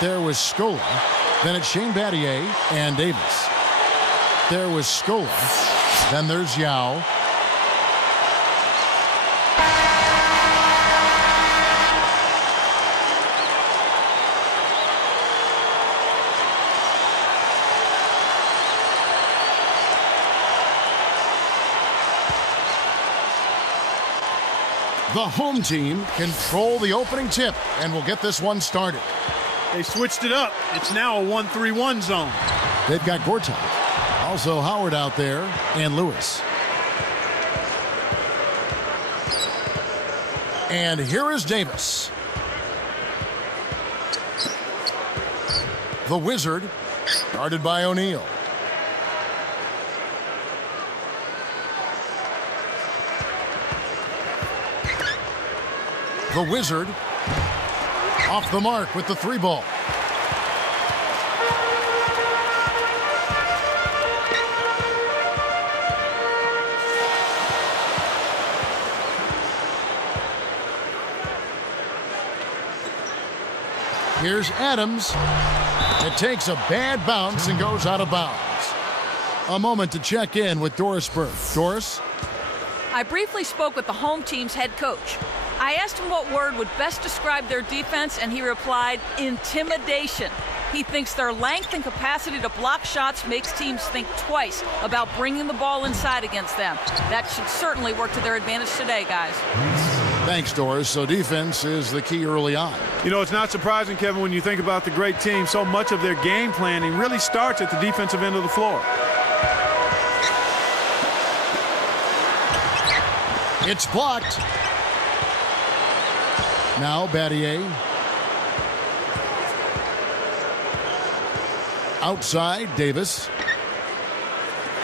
There was Scola. Then it's Shane Battier and Davis. There was Scola. Then there's Yao. The home team control the opening tip and will get this one started. They switched it up. It's now a 1-3-1 zone. They've got Gortat. Also Howard out there and Lewis. And here is Davis. The Wizard, guarded by O'Neal. The Wizard off the mark with the 3 ball. Here's Adams. It takes a bad bounce and goes out of bounds. A moment to check in with Doris Burke. Doris? I briefly spoke with the home team's head coach. I asked him what word would best describe their defense, and he replied, intimidation. He thinks their length and capacity to block shots makes teams think twice about bringing the ball inside against them. That should certainly work to their advantage today, guys. Thanks, Doris. So defense is the key early on. You know, it's not surprising, Kevin, when you think about the great team. So much of their game planning really starts at the defensive end of the floor. It's blocked. Now Battier. Outside, Davis.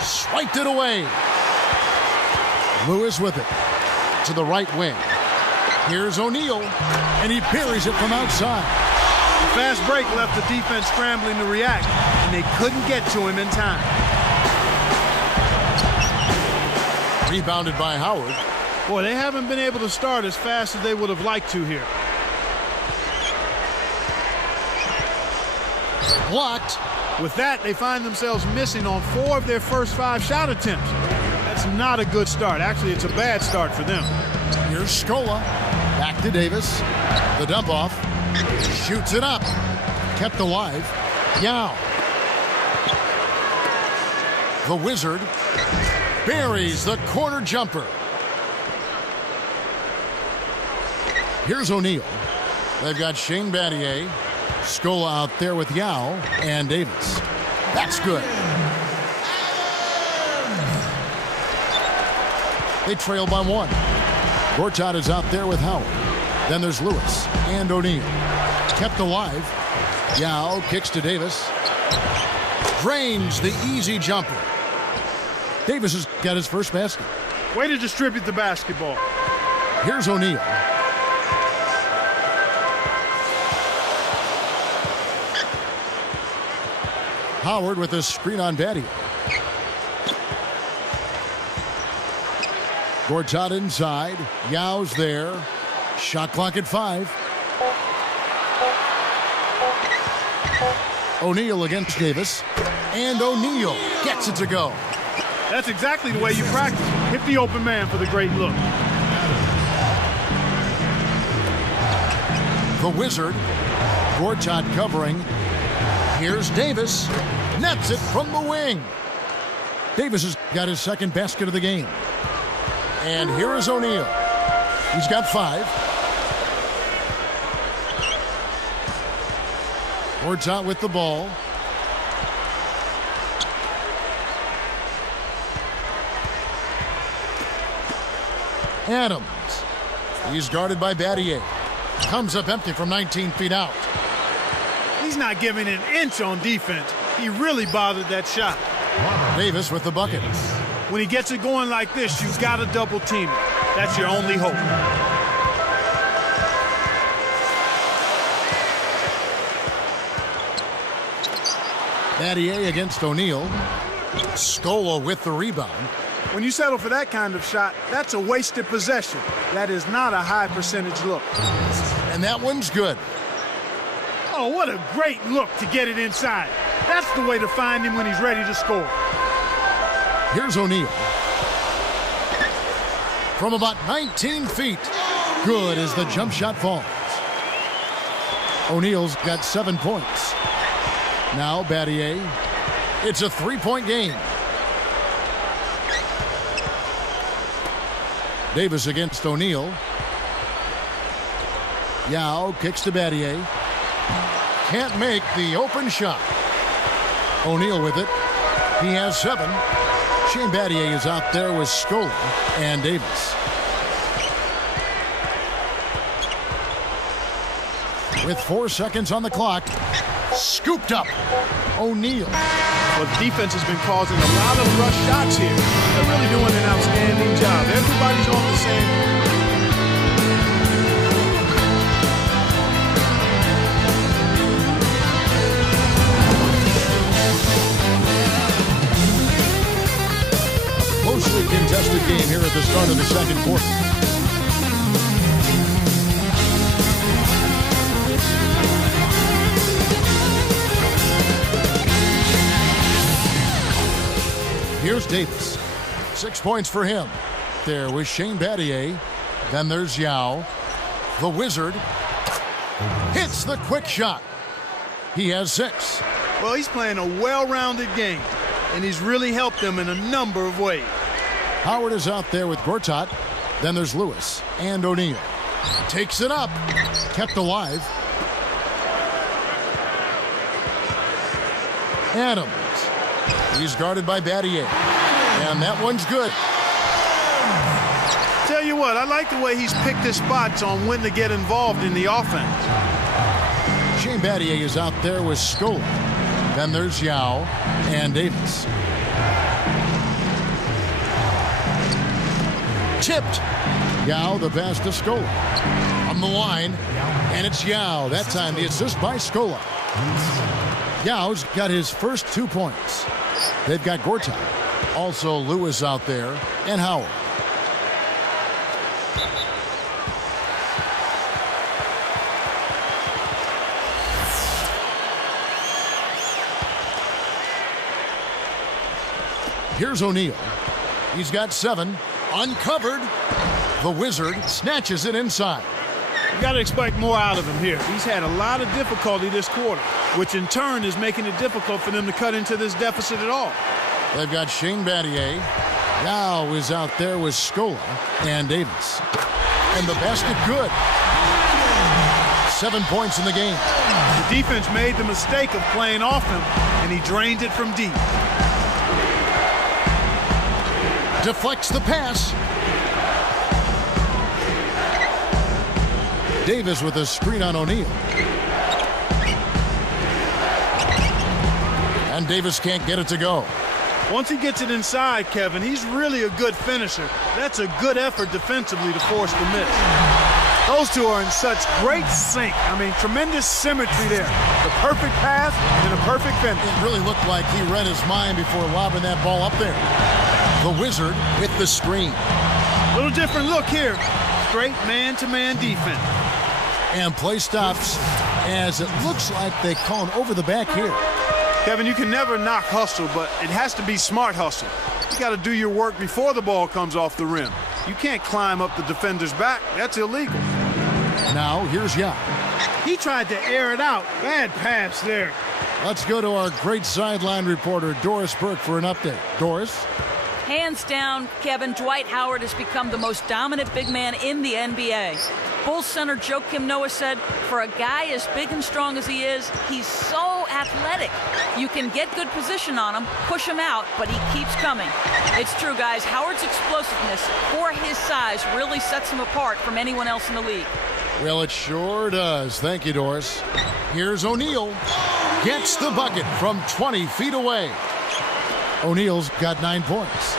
Swiped it away. Lewis with it. To the right wing. Here's O'Neal. And he parries it from outside. The fast break left the defense scrambling to react, and they couldn't get to him in time. Rebounded by Howard. Boy, they haven't been able to start as fast as they would have liked to here. Blocked. With that, they find themselves missing on 4 of their first 5 shot attempts. That's not a good start. Actually, it's a bad start for them. Here's Scola. Back to Davis. The dump off. Shoots it up. Kept alive. Yao. The Wizard buries the corner jumper. Here's O'Neal. They've got Shane Battier, Scola out there with Yao, and Davis. That's good. They trail by 1. Gortat is out there with Howard. Then there's Lewis and O'Neal. Kept alive. Yao kicks to Davis. Drains the easy jumper. Davis has got his first basket. Way to distribute the basketball. Here's O'Neal. Howard with a screen on Battier. Gortat inside. Yao's there. Shot clock at 5. O'Neal against Davis. And O'Neal gets it to go. That's exactly the way you practice. Hit the open man for the great look. The Wizard. Gortat covering. Here's Davis. Nets it from the wing. Davis has got his second basket of the game. And here is O'Neal. He's got 5. Gortat with the ball. Adams. He's guarded by Battier. Comes up empty from 19 feet out. He's not giving an inch on defense. He really bothered that shot. Davis with the bucket. When he gets it going like this, you've got to double team it. That's your only hope. Battier against O'Neal. Scola with the rebound. When you settle for that kind of shot, that's a wasted possession. That is not a high percentage look. And that one's good. Oh, what a great look to get it inside. That's the way to find him when he's ready to score. Here's O'Neal. From about 19 feet. Good as the jump shot falls. O'Neal's got 7 points. Now Battier. It's a 3-point game. Davis against O'Neal. Yao kicks to Battier. Can't make the open shot. O'Neal with it. He has 7. Shane Battier is out there with Scola and Davis. With 4 seconds on the clock. Scooped up. O'Neal. Well, the defense has been causing a lot of rush shots here. They're really doing an outstanding job. Everybody's on the same. Closely contested game here at the start of the second quarter. Here's Davis. 6 points for him. There was Shane Battier. Then there's Yao. The Wizard hits the quick shot. He has 6. Well, he's playing a well-rounded game, and he's really helped them in a number of ways. Howard is out there with Gortat. Then there's Lewis and O'Neal. Takes it up. Kept alive. Adams. He's guarded by Battier. And that one's good. Tell you what, I like the way he's picked his spots on when to get involved in the offense. Shane Battier is out there with Scola. Then there's Yao and Davis. Tipped. Yao, the pass to Scola. On the line. And it's Yao. That time the assist by Scola. Yao's got his first 2 points. They've got Gortat. Also Lewis out there and Howard. Here's O'Neal. He's got 7. Uncovered. The Wizard snatches it inside. You got to expect more out of him here. He's had a lot of difficulty this quarter, which in turn is making it difficult for them to cut into this deficit at all. They've got Shane Battier. Now is out there with Scola and Davis. And the basket good. 7 points in the game. The defense made the mistake of playing off him, and he drained it from deep. Deflects the pass. Davis with a screen on O'Neal. And Davis can't get it to go. Once he gets it inside, Kevin, he's really a good finisher. That's a good effort defensively to force the miss. Those two are in such great sync. I mean, tremendous symmetry there. The perfect pass and a perfect finish. It really looked like he read his mind before lobbing that ball up there. The Wizard with the screen. Little different look here. Great man-to-man defense. And play stops as it looks like they call an over the back here. Kevin, you can never knock hustle, but it has to be smart hustle. You got to do your work before the ball comes off the rim. You can't climb up the defender's back. That's illegal. Now, here's Yao. He tried to air it out. Bad pass there. Let's go to our great sideline reporter, Doris Burke, for an update. Doris? Hands down, Kevin, Dwight Howard has become the most dominant big man in the NBA. Bulls center Joakim Noah said, for a guy as big and strong as he is, he's so athletic. You can get good position on him, push him out, but he keeps coming. It's true, guys. Howard's explosiveness for his size really sets him apart from anyone else in the league. Well, it sure does. Thank you, Doris. Here's O'Neal. Gets the bucket from 20 feet away. O'Neal's got 9 points.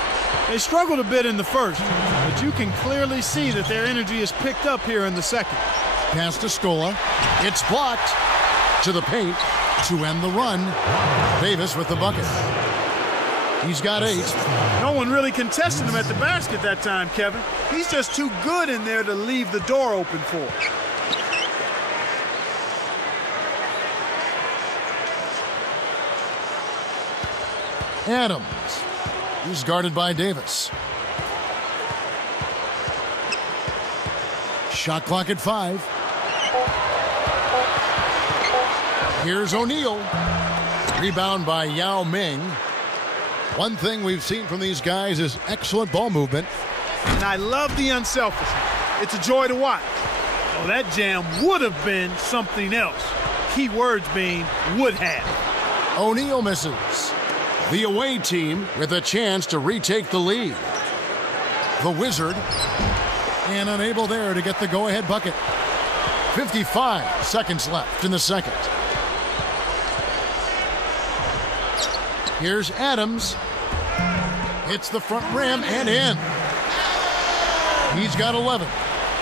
They struggled a bit in the first, but you can clearly see that their energy is picked up here in the second. Pass to Scola. It's blocked. To the paint to end the run. Davis with the bucket. He's got 8. No one really contested him at the basket that time, Kevin. He's just too good in there to leave the door open for. Adams. He's guarded by Davis. Shot clock at 5. Here's O'Neal. Rebound by Yao Ming. One thing we've seen from these guys is excellent ball movement. And I love the unselfishness. It's a joy to watch. Oh, that jam would have been something else. Key words being would have. O'Neal misses. The away team with a chance to retake the lead. The Wizard, and unable there to get the go-ahead bucket. 55 seconds left in the second. Here's Adams. Hits the front rim and in. He's got 11.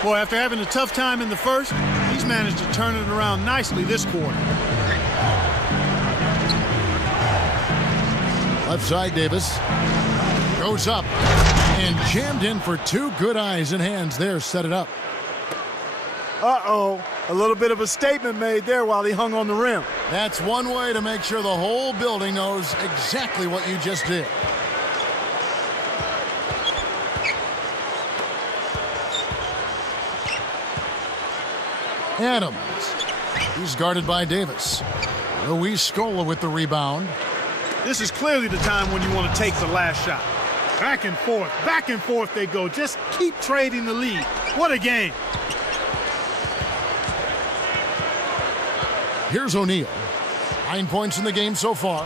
Boy, after having a tough time in the first, he's managed to turn it around nicely this quarter. Left side, Davis. Goes up and jammed in for 2. Good eyes and hands there. Set it up. Uh-oh. A little bit of a statement made there while he hung on the rim. That's one way to make sure the whole building knows exactly what you just did. Adams. He's guarded by Davis. Luis Scola with the rebound. This is clearly the time when you want to take the last shot. Back and forth they go. Just keep trading the lead. What a game. Here's O'Neal. 9 points in the game so far.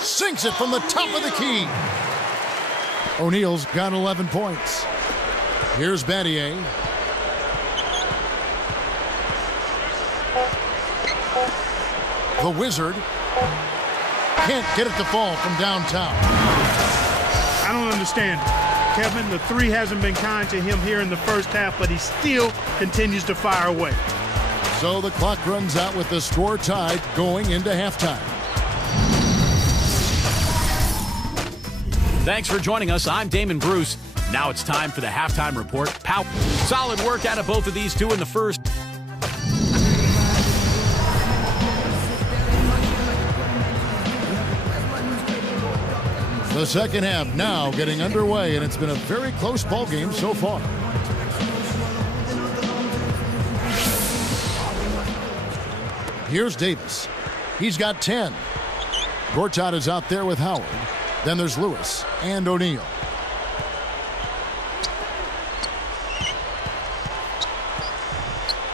Sinks it from the top of the key. O'Neal's got 11 points. Here's Battier. The Wizard can't get it to fall from downtown. I don't understand. Kevin, the 3 hasn't been kind to him here in the first half, but he still continues to fire away. So the clock runs out with the score tied going into halftime. Thanks for joining us. I'm Damon Bruce. Now it's time for the halftime report. Solid work out of both of these two in the first. The second half now getting underway, and it's been a very close ball game so far. Here's Davis. He's got 10. Gortat is out there with Howard. Then there's Lewis and O'Neal.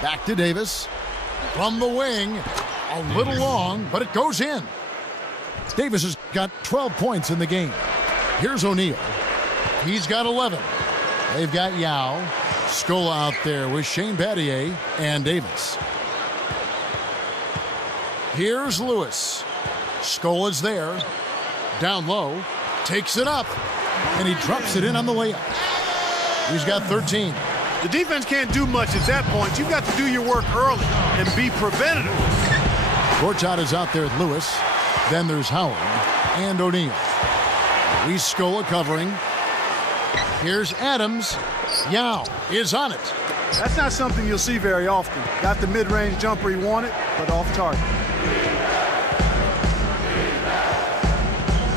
Back to Davis. From the wing. A little long, but it goes in. Davis has got 12 points in the game. Here's O'Neal. He's got 11. They've got Yao. Scola out there with Shane Battier and Davis. Here's Lewis. Scola's there. Down low. Takes it up. And he drops it in on the layup. He's got 13. The defense can't do much at that point. You've got to do your work early and be preventative. Gortat is out there with Lewis. Then there's Howard and O'Neal. Luis Scola covering. Here's Adams. Yao is on it. That's not something you'll see very often. Got the mid-range jumper he wanted, but off target.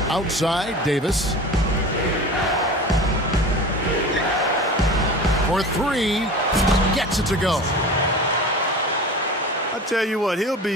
Outside, Davis. For 3. Gets it to go. I tell you what, he'll be